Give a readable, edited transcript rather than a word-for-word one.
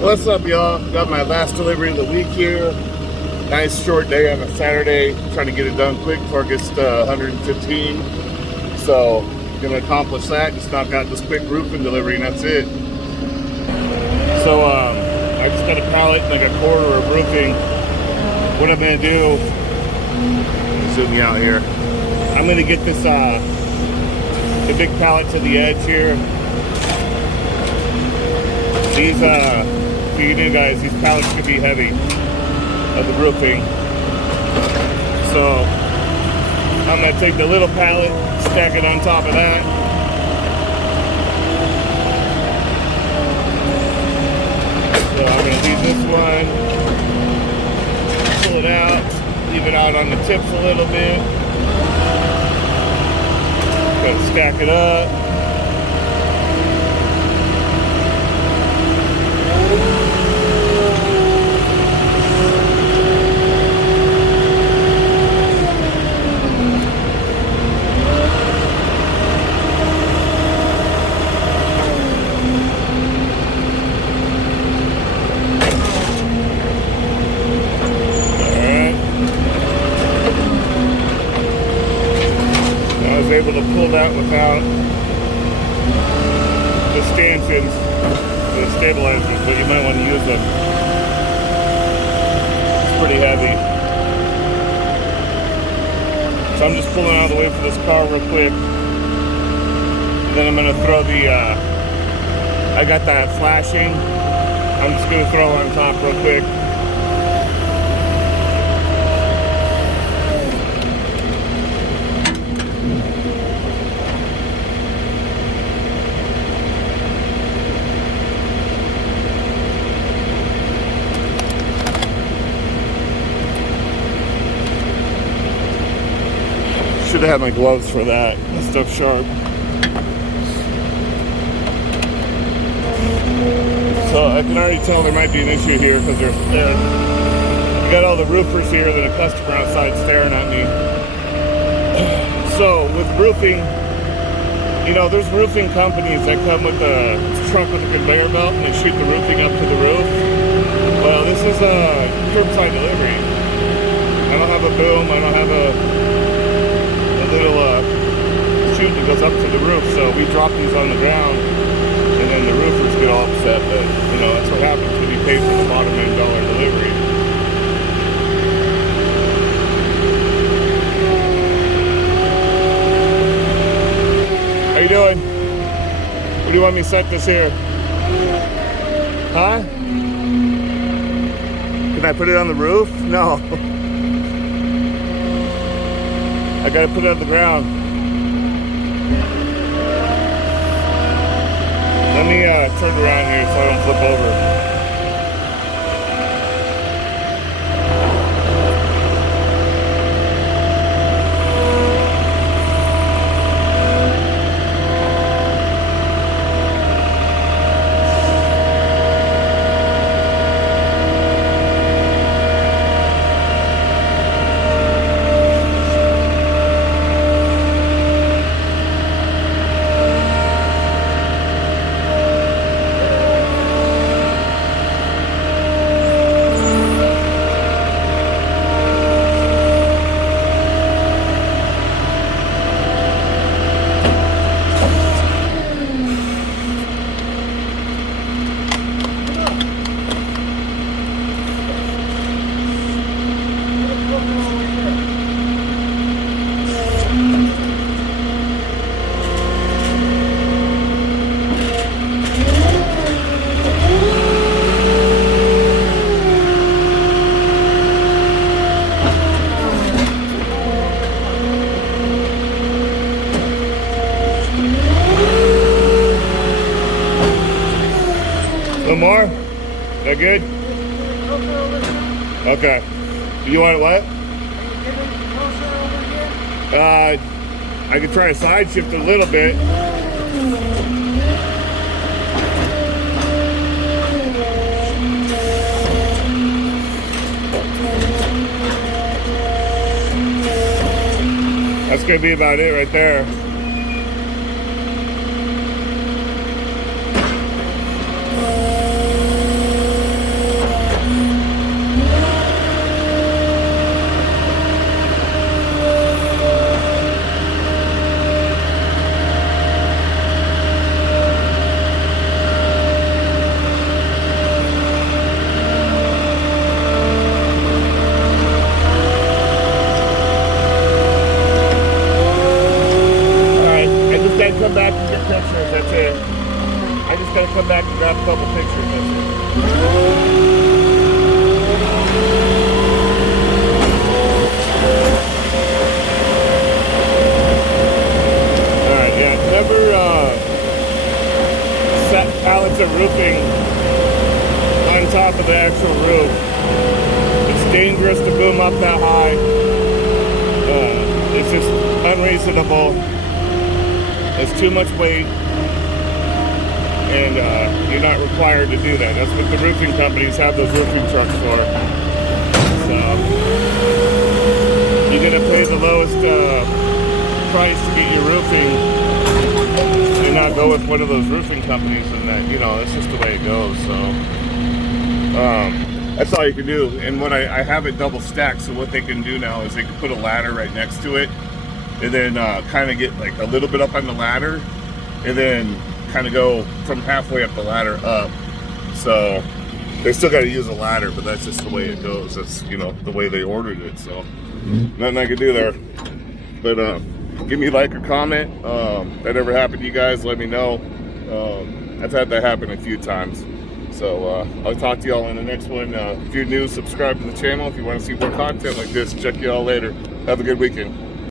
What's up, y'all? Got my last delivery of the week here. Nice short day on a Saturday. Trying to get it done quick before it gets to 115. So, gonna accomplish that. Just knock out this quick roofing delivery and that's it. So, I just got a pallet and like a quarter of roofing. What I'm gonna do, zoom you out here. I'm gonna get this, the big pallet to the edge here. These, for you new guys, these pallets could be heavy of the roofing. So I'm gonna take the little pallet, stack it on top of that. So I'm gonna leave this one, pull it out, leave it out on the tips a little bit. Gonna stack it up. Able to pull that without the stanchions, the stabilizers, but you might want to use them. It's pretty heavy. So I'm just pulling out of the way for this car real quick. And then I'm going to throw the, I got that flashing. I'm just going to throw it on top real quick. Should have had my gloves for that. That stuff's sharp. So I can already tell there might be an issue here because there's you got all the roofers here, then a customer outside staring at me. So with roofing, you know, there's roofing companies that come with a truck with a conveyor belt and they shoot the roofing up to the roof. Well, this is a curbside delivery. I don't have a boom. I don't have a little chute that goes up to the roof, so we drop these on the ground and then the roofers get all upset, but you know, that's what happens when you pay for the bottom end dollar delivery. How you doing? Where do you want me to set this here? Huh? Can I put it on the roof? No. I gotta put it on the ground. Let me turn around here so I don't flip over. More? That good? Okay. You want it what? I could try to side shift a little bit. That's gonna be about it right there. gonna come back and grab a couple pictures of it. Alright, yeah, never set pallets of roofing on top of the actual roof. It's dangerous to boom up that high. It's just unreasonable. It's too much weight, and you're not required to do that. That's what the roofing companies have those roofing trucks for. So you're gonna pay the lowest price to get your roofing and not go with one of those roofing companies, and that, you know, that's just the way it goes. So that's all you can do. And what I have it double stacked, so what they can do now is they can put a ladder right next to it, and then kind of get like a little bit up on the ladder, and then kind of go from halfway up the ladder up. So they still got to use a ladder, but that's just the way it goes. That's, you know, the way they ordered it. So nothing I can do there. But give me a like or comment. If that ever happened to you guys, let me know. I've had that happen a few times. So I'll talk to y'all in the next one. If you're new, subscribe to the channel. If you want to see more content like this, check y'all later. Have a good weekend.